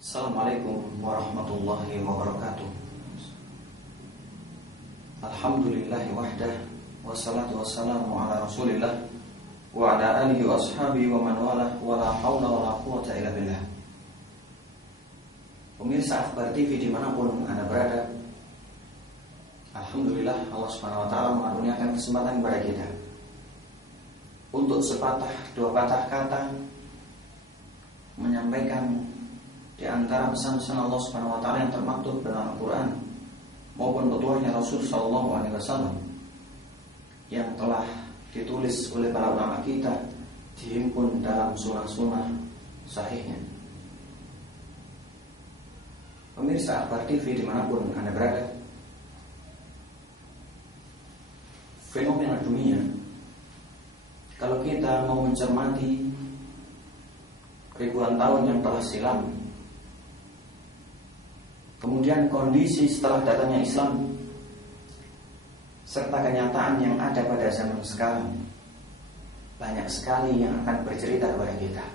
Assalamualaikum warahmatullahi wabarakatuh. Alhamdulillahi wahdah, wassalatu wassalamu ala rasulillah wa ala alihi wa ashabihi wa man walah, wa la hawla wa la quwata illa billah. Pemirsa Akhbar TV dimanapun Anda berada, alhamdulillah Allah subhanahu wa ta'ala mengaruniakan kesempatan kepada kita untuk sepatah dua patah kata menyampaikan di antara pesan-pesan Allah Subhanahu wa taala yang termaktub dalam Al-Qur'an maupun petuahnya Rasul sallallahu alaihi wasallam yang telah ditulis oleh para ulama kita, dihimpun dalam sunnah-sunnah sahihnya. Pemirsa Akhbar TV dimanapun Anda berada, fenomena dunia, kalau kita mau mencermati ribuan tahun yang telah silam, kemudian kondisi setelah datangnya Islam, serta kenyataan yang ada pada zaman sekarang, banyak sekali yang akan bercerita kepada kita,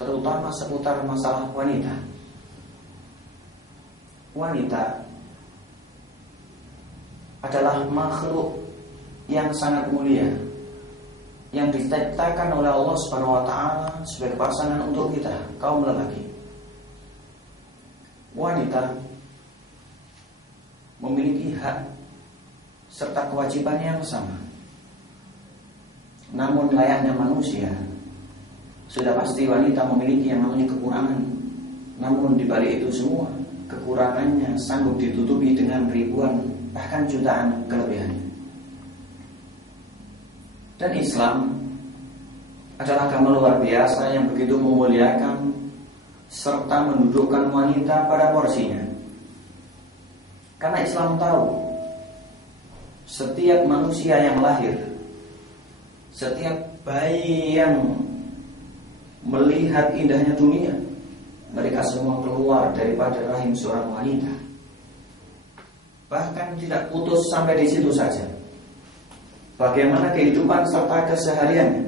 terutama seputar masalah wanita. Wanita adalah makhluk yang sangat mulia, yang diciptakan oleh Allah Subhanahu wa taala sebagai pasangan untuk kita, kaum lelaki. Wanita memiliki hak serta kewajiban yang sama. Namun layaknya manusia, sudah pasti wanita memiliki yang namanya kekurangan. Namun dibalik itu semua, kekurangannya sanggup ditutupi dengan ribuan bahkan jutaan kelebihannya. Dan Islam adalah agama luar biasa yang begitu memuliakan serta mendudukkan wanita pada porsinya. Karena Islam tahu setiap manusia yang lahir, setiap bayi yang melihat indahnya dunia, mereka semua keluar daripada rahim seorang wanita. Bahkan tidak putus sampai di situ saja. Bagaimana kehidupan serta kesehariannya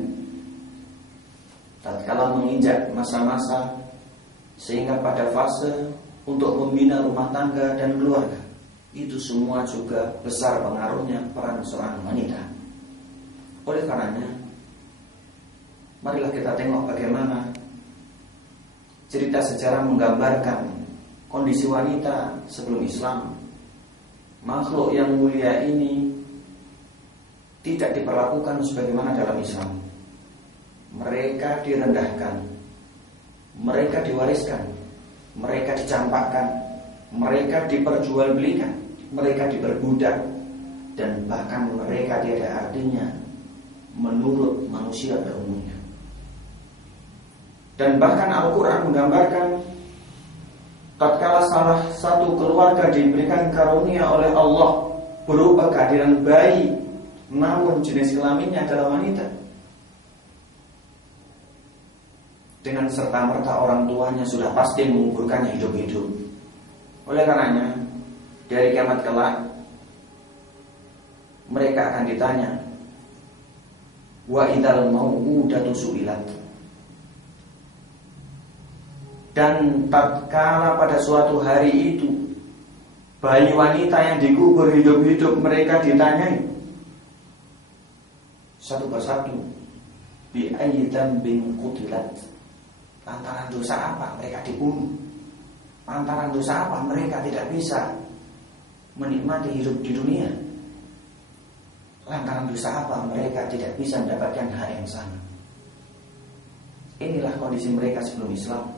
tatkala menginjak masa-masa sehingga pada fase untuk membina rumah tangga dan keluarga, itu semua juga besar pengaruhnya peran seorang wanita. Oleh karenanya, marilah kita tengok bagaimana cerita sejarah menggambarkan kondisi wanita sebelum Islam. Makhluk yang mulia ini tidak diperlakukan sebagaimana dalam Islam. Mereka direndahkan, mereka diwariskan, mereka dicampakkan, mereka diperjualbelikan, mereka diperbudak, dan bahkan mereka tiada artinya menurut manusia pada umumnya. Dan bahkan Al-Quran menggambarkan tatkala salah satu keluarga diberikan karunia oleh Allah berupa kehadiran bayi, namun jenis kelaminnya adalah wanita, dengan serta-merta orang tuanya sudah pasti menguburkannya hidup-hidup. Oleh karenanya, dari kiamat kelak mereka akan ditanya, wa idzal mau'udatu su'ilat. Dan tatkala pada suatu hari itu bayi wanita yang dikubur hidup-hidup mereka ditanyai satu persatu, bi ayyi dzambin qutilat. Lantaran dosa apa mereka dibunuh? Lantaran dosa apa mereka tidak bisa menikmati hidup di dunia? Lantaran dosa apa mereka tidak bisa mendapatkan hak yang sama? Inilah kondisi mereka sebelum Islam.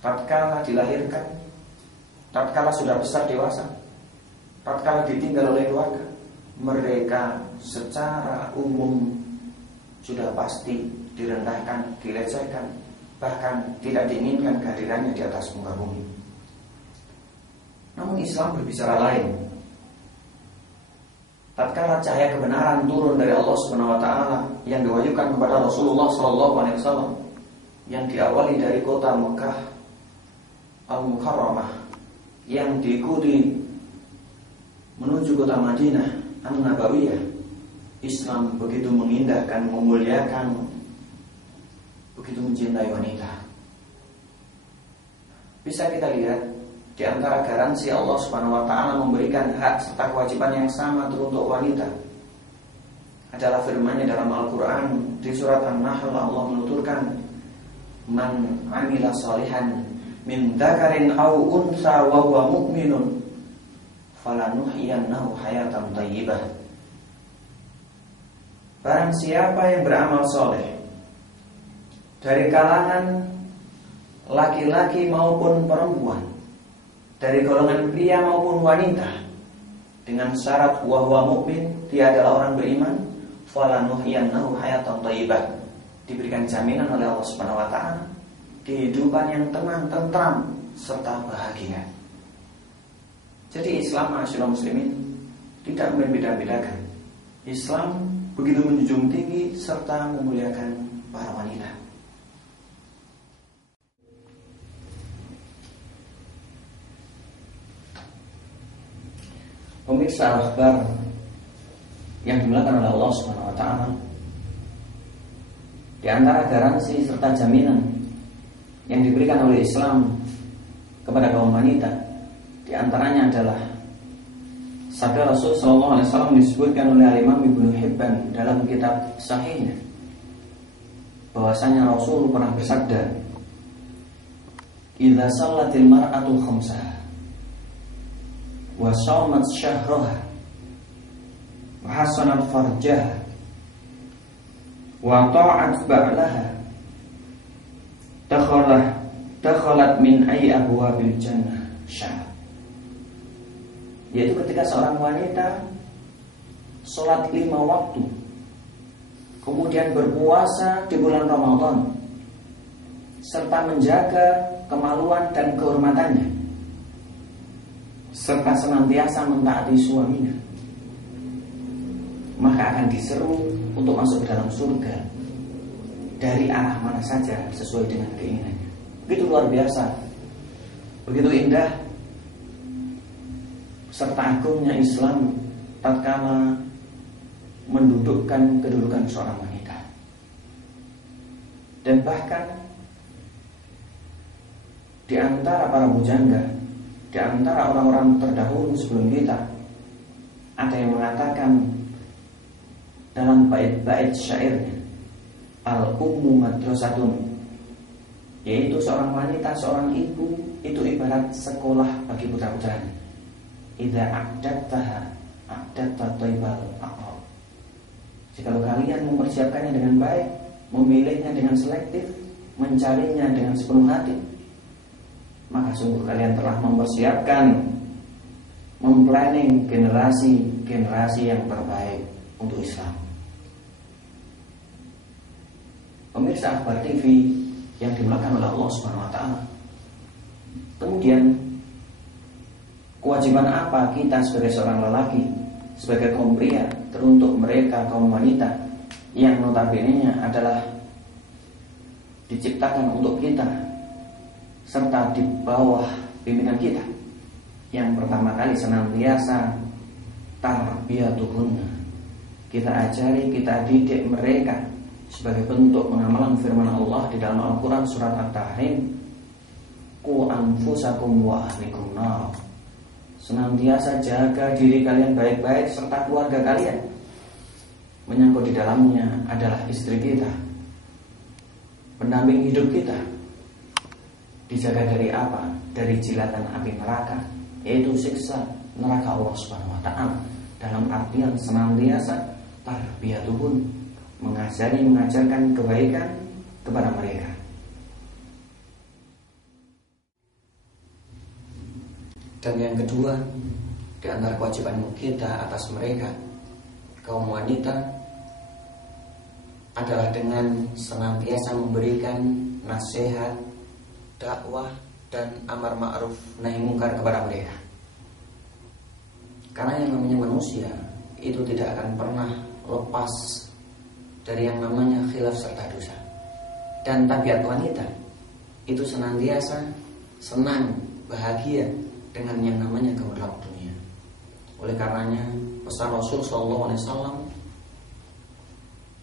Tatkala dilahirkan, tatkala sudah besar dewasa, tatkala ditinggal oleh keluarga, mereka secara umum sudah pasti direndahkan, dilecehkan, bahkan tidak diinginkan kehadirannya di atas muka bumi. Namun Islam berbicara lain. Tatkala cahaya kebenaran turun dari Allah Subhanahu wa taala yang diwahyukan kepada Rasulullah sallallahu alaihi wasallam, yang diawali dari kota Mekah Al-Mukarramah, yang diikuti menuju kota Madinah An-Nabawiyah, Islam begitu mengindahkan, memuliakan, begitu mencintai wanita. Bisa kita lihat di antara garansi Allah Subhanahu wa taala memberikan hak serta kewajiban yang sama untuk wanita adalah firman-Nya dalam Al-Qur'an di surat An-Nahl. Allah menuturkan, "Man 'amila shalihan min dzakarin aw untha wa huwa mu'minun falanuhyiyannahu hayatan thayyibah." Barang siapa yang beramal soleh dari kalangan laki-laki maupun perempuan, dari golongan pria maupun wanita, dengan syarat wa huwa mu'min, dia adalah orang beriman, falanuhyiyannahu hayatan thayyibah, diberikan jaminan oleh Allah Subhanahu wa taala kehidupan yang tenang, tentram serta bahagia. Jadi Islam, ma'asyiral muslimin, tidak membeda-bedakan. Islam begitu menjunjung tinggi serta memuliakan para wanita. Pemirsa al-akhbar yang dimuliakan oleh Allah Subhanahu wa taala, di antara garansi serta jaminan yang diberikan oleh Islam kepada kaum wanita, di antaranya adalah sabda Rasul sallallahu alaihi wasallam disebutkan oleh Imam Ibnu Hibban dalam kitab sahihnya, bahwasanya Rasul pernah bersabda, "Idza shallatil mar'atu khamsaha wa shamat syahraha wa hasanat farjaha wa ta'at ba'laha dakhalat min ayyi abwabil jannah syaa." Yaitu ketika seorang wanita sholat 5 waktu, kemudian berpuasa di bulan Ramadan, serta menjaga kemaluan dan kehormatannya, serta senantiasa mentaati suaminya, maka akan diseru untuk masuk ke dalam surga dari arah mana saja sesuai dengan keinginannya. Begitu luar biasa, begitu indah serta agungnya Islam tatkala mendudukkan kedudukan seorang wanita. Dan bahkan di antara para bujangga, di antara orang-orang terdahulu sebelum kita, ada yang mengatakan dalam bait-bait syairnya, "Al-ummu madrasatun", yaitu seorang wanita, seorang ibu itu ibarat sekolah bagi putra-putranya. "Idza a'dadtaha a'dadta thaibal aqrab." Jika kalian mempersiapkannya dengan baik, memilihnya dengan selektif, mencarinya dengan sepenuh hati, maka sungguh kalian telah mempersiapkan, memplanning generasi yang terbaik untuk Islam. Pemirsa Akhbar TV yang dimuliakan oleh Allah Subhanahu wa taala. Kemudian kewajiban apa kita sebagai seorang lelaki, sebagai kaum pria, teruntuk mereka kaum wanita yang notabene-nya adalah diciptakan untuk kita serta di bawah pimpinan kita. Yang pertama kali senantiasa tarbiyatuhunna, kita ajari, kita didik mereka sebagai bentuk pengamalan firman Allah di dalam Al-Quran surat At-Tahrim, "Qu anfusakum wa ahlikum nar." Senantiasa jaga diri kalian baik-baik serta keluarga kalian. Menyangkut di dalamnya adalah istri kita, pendamping hidup kita. Dijaga dari apa? Dari jilatan api neraka, yaitu siksa neraka Allah Subhanahu wa taala. Dalam artian senantiasa tarbiyatuhun, mengajari, mengajarkan kebaikan kepada mereka. Dan yang kedua, di antara kewajiban kita atas mereka, kaum wanita, adalah dengan senantiasa memberikan nasihat, dakwah, dan amar ma'ruf nahi mungkar kepada mereka. Karena yang namanya manusia itu tidak akan pernah lepas dari yang namanya khilaf serta dosa. Dan tabiat wanita itu senantiasa senang, bahagia dengan yang namanya gemerlap dunia. Oleh karenanya pesan Rasul SAW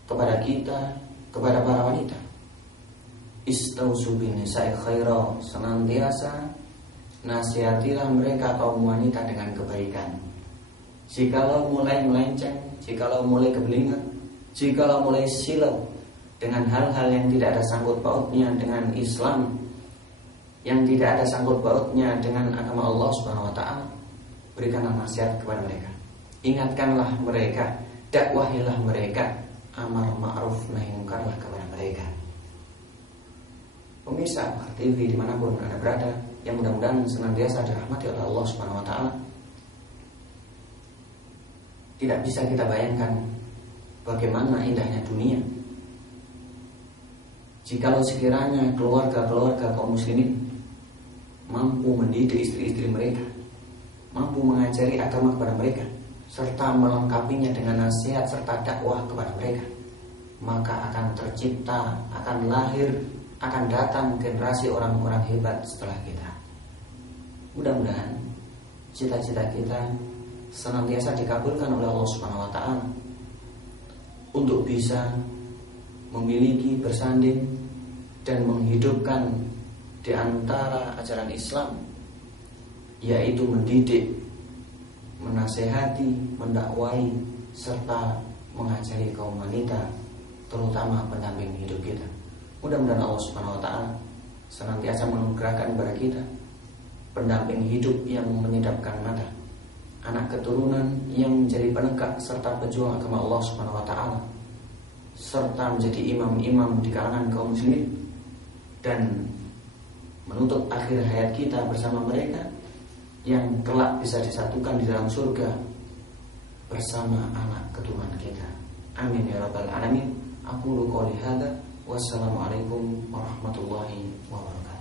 kepada kita, kepada para wanita. Istausu bin nisa'i khaira, senantiasa nasihatilah mereka kaum wanita dengan kebaikan. Jikalau mulai melenceng, jikalau mulai keblinger, jikalau mulai silau dengan hal-hal yang tidak ada sangkut pautnya dengan Islam, yang tidak ada sangkut pautnya dengan agama Allah Subhanahu wa taala, berikanlah nasihat kepada mereka. Ingatkanlah mereka, dakwahilah mereka, amar ma'ruf nahi mungkarlah kepada mereka. Pemirsa TV dimanapun Anda berada, yang mudah-mudahan senantiasa dirahmati oleh Allah Subhanahu wa taala. Tidak bisa kita bayangkan bagaimana indahnya dunia jikalau sekiranya keluarga-keluarga kaum muslimin mampu mendidik istri-istri mereka, mampu mengajari agama kepada mereka, serta melengkapinya dengan nasihat serta dakwah kepada mereka, maka akan tercipta, akan lahir, akan datang generasi orang-orang hebat setelah kita. Mudah-mudahan cita-cita kita senantiasa dikabulkan oleh Allah Subhanahu wa taala untuk bisa memiliki, bersanding dan menghidupkan di antara ajaran Islam, yaitu mendidik, menasehati, mendakwai serta mengajari kaum wanita, terutama pendamping hidup kita. Mudah-mudahan Allah Subhanahu wa taala senantiasa menganugerahkan kepada kita pendamping hidup yang menyedapkan mata, anak keturunan yang menjadi penegak serta pejuang agama Allah Subhanahu wa taala, serta menjadi imam-imam di kalangan kaum muslimin, dan menutup akhir hayat kita bersama mereka yang kelak bisa disatukan di dalam surga bersama anak keturunan kita. Amin ya rabbal alamin. Aqulu qouli hadza, wassalamualaikum warahmatullahi wabarakatuh.